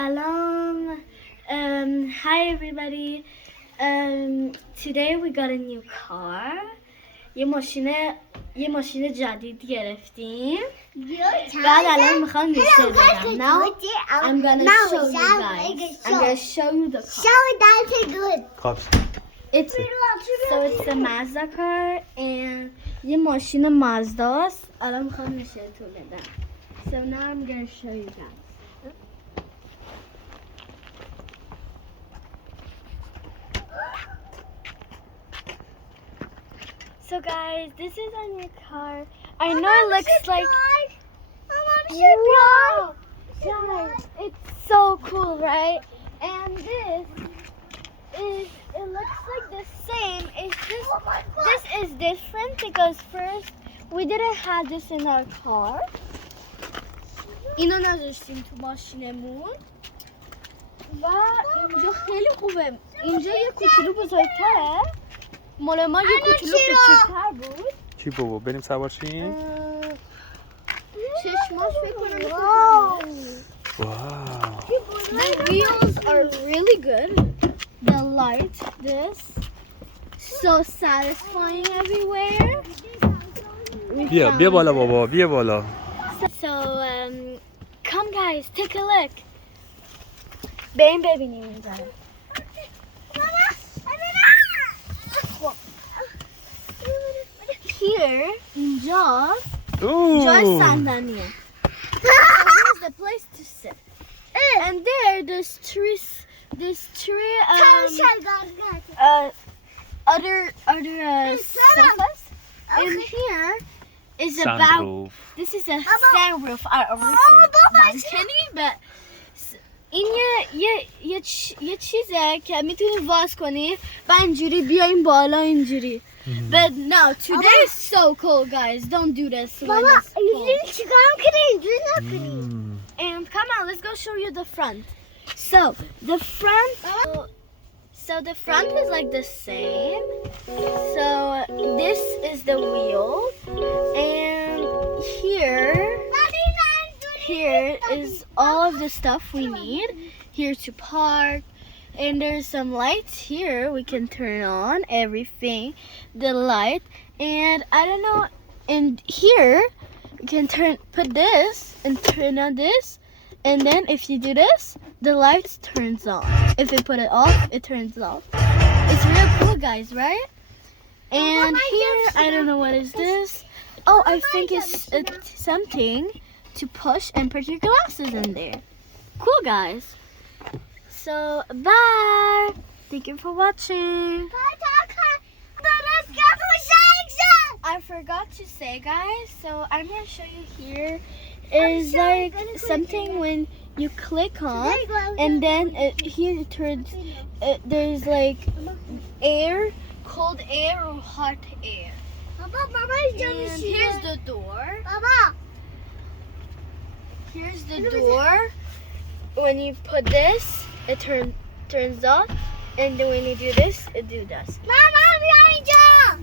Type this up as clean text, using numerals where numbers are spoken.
Salam. Hi everybody. Today we got a new car. یه ماشین جدید گرفتیم. بعد الان میخوام نشون بدم. Now I'm gonna show you guys. I'm gonna show you the car. Show that's good. It's a Mazda car and یه ماشین مازداست. الان میخوام نشون بدم. So now I'm gonna show you guys. So guys, this is our new car. I know it looks like wow, guys, it's so cool, right? And this it looks like the same. It's just this is different because first we didn't have this in our car. اینو نذاشتیم تو ماشینمون و اینجا خیلی خوبه. اینجا یه کوچولو بزرگتره. مال ما یه کوچولو کوچیک‌تر بود. چی بابا بریم سوار شیم؟ چشماش فکر کنم واو. The wheels are really good. The light, this, so satisfying everywhere. بیا بالا بابا بیا بالا. So come guys, take a look. بریم ببینیم اینجا. Here, اینجا جای صندلیه. Here's the place to sit. And there's three other sofas. And here is Sunroof. this is a sunroof. I already said balcony, but این یه چیزه که میتونی واز کنی و اینجوری بیاین بالا اینجوری. But no, today is so cold, guys. Don't do this. Mama, And come on, let's go show you the front. So the front is like the same. So this is the wheel, and here is all of the stuff we need here to park. And there's some lights here we can turn on everything, the light, and I don't know. And here you can put this and turn on this, and then if you do this, the lights turns on. If you put it off, it turns off. It's real cool, guys, right? And here I don't know what is this. Oh, I think it's something to push and put your glasses in there. Cool, guys. So bye. Thank you for watching. I forgot to say, guys, so I'm gonna show you here is like something when you click on and then here it turns there's like air, cold air or hot air. And here's the door. Here's the door. When you put this, it turns off, and then when you do this, it do this.